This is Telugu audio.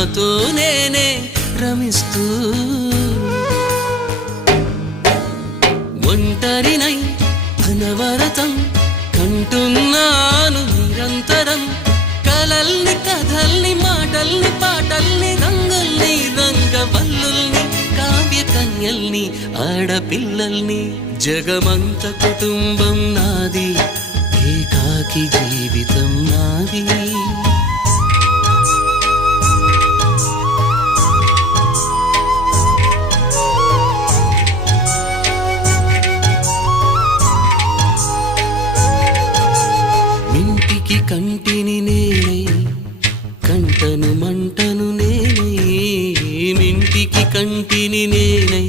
నాతో నేనే రమిస్తూ ఒంటరినై అనవరతం కంటున్నాను నిరంతరం కలల్ని కథల్ని మాటల్ని పాటల్ని రంగుల్ని రంగవల్లుల్ని కావ్య కన్యల్ని ఆడపిల్లల్ని జగమంత కుటుంబం నాది ఏకాకి జీవితం నాది మింటికి కంటిని నేనై కంటను మంటను నేనై మింటికి కంటిని నేనై